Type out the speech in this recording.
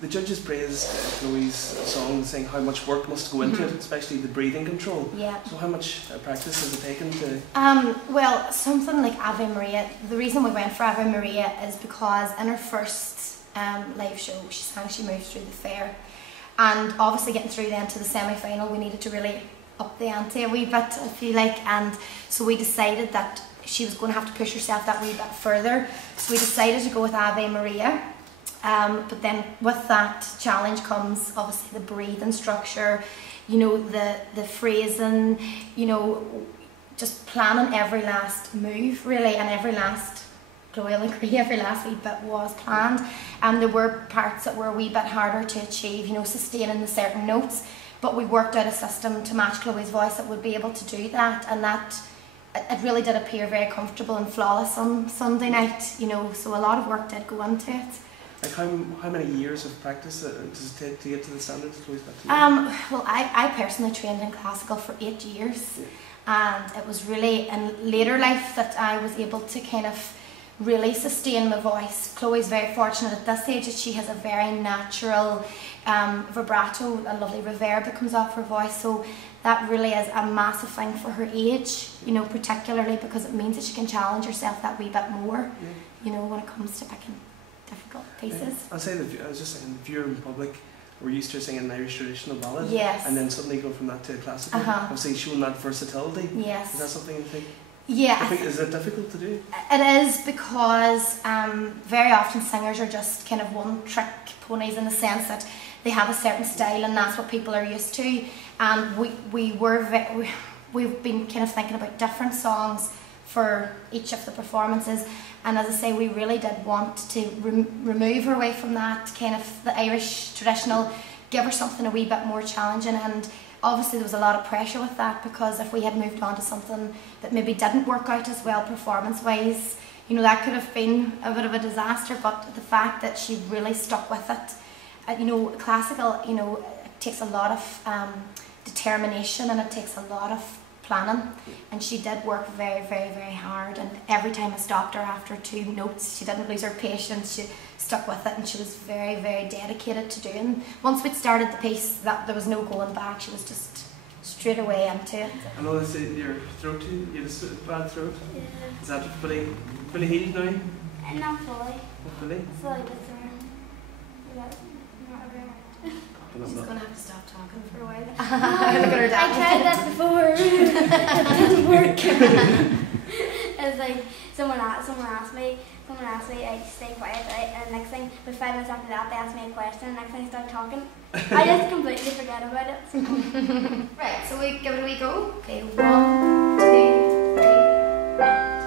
The judges praised Chloe's song, saying how much work must go into it, especially the breathing control. Yeah. So how much practice has it taken to... Well, something like Ave Maria, the reason we went for Ave Maria is because in her first live show, she sang She Moves Through the Fair. And obviously getting through then to the semi-final, we needed to really up the ante a wee bit, if you like. And so we decided that she was going to have to push herself that wee bit further. So we decided to go with Ave Maria. But then with that challenge comes obviously the breathing structure, you know, the phrasing, you know, just planning every last move really, and every last, Chloe will agree, every last wee bit was planned. And there were parts that were a wee bit harder to achieve, you know, sustaining the certain notes, but we worked out a system to match Chloe's voice that would be able to do that, and that it really did appear very comfortable and flawless on Sunday night, you know, so a lot of work did go into it. Like how many years of practice does it take to get to the standards Chloe's got to? Well, I personally trained in classical for 8 years, and it was really in later life that I was able to kind of really sustain my voice. Chloe's very fortunate at this age that she has a very natural vibrato, a lovely reverb that comes off her voice, so that really is a massive thing for her age, you know, particularly because it means that she can challenge herself that wee bit more, you know, when it comes to picking difficult pieces. I'll say that I was just saying, if you're in public, we're used to singing an Irish traditional ballad, yes, and then suddenly go from that to a classical. Obviously, showing that versatility. Yes. Is that something you think? Yeah. Is it difficult to do? It is, because very often singers are just kind of one-trick ponies in the sense that they have a certain style and that's what people are used to. And we've been kind of thinking about different songs for each of the performances, and as I say, we really did want to remove her away from that kind of the Irish traditional, give her something a wee bit more challenging. And obviously there was a lot of pressure with that, because if we had moved on to something that maybe didn't work out as well performance wise, you know, that could have been a bit of a disaster. But the fact that she really stuck with it, you know, classical, you know, it takes a lot of determination, and it takes a lot of planning, and she did work very, very, very hard. And every time I stopped her after 2 notes, she didn't lose her patience, she stuck with it, and she was very, very dedicated to doing. Once we'd started the piece, that there was no going back, she was just straight away into it. I know this is your throat too, you have a bad throat? Yeah. Is that fully healed now? Not fully. Not fully? It's like it's not very She's going to have to stop talking for a while. Look at her dad. I tried that before. It didn't work. It's like someone asked me like stay quiet, and next thing, but 5 minutes after that, they asked me a question, and next thing I started talking. I just completely forgot about it. So. Right, so we give it a wee go. Okay, 1, 2, 3.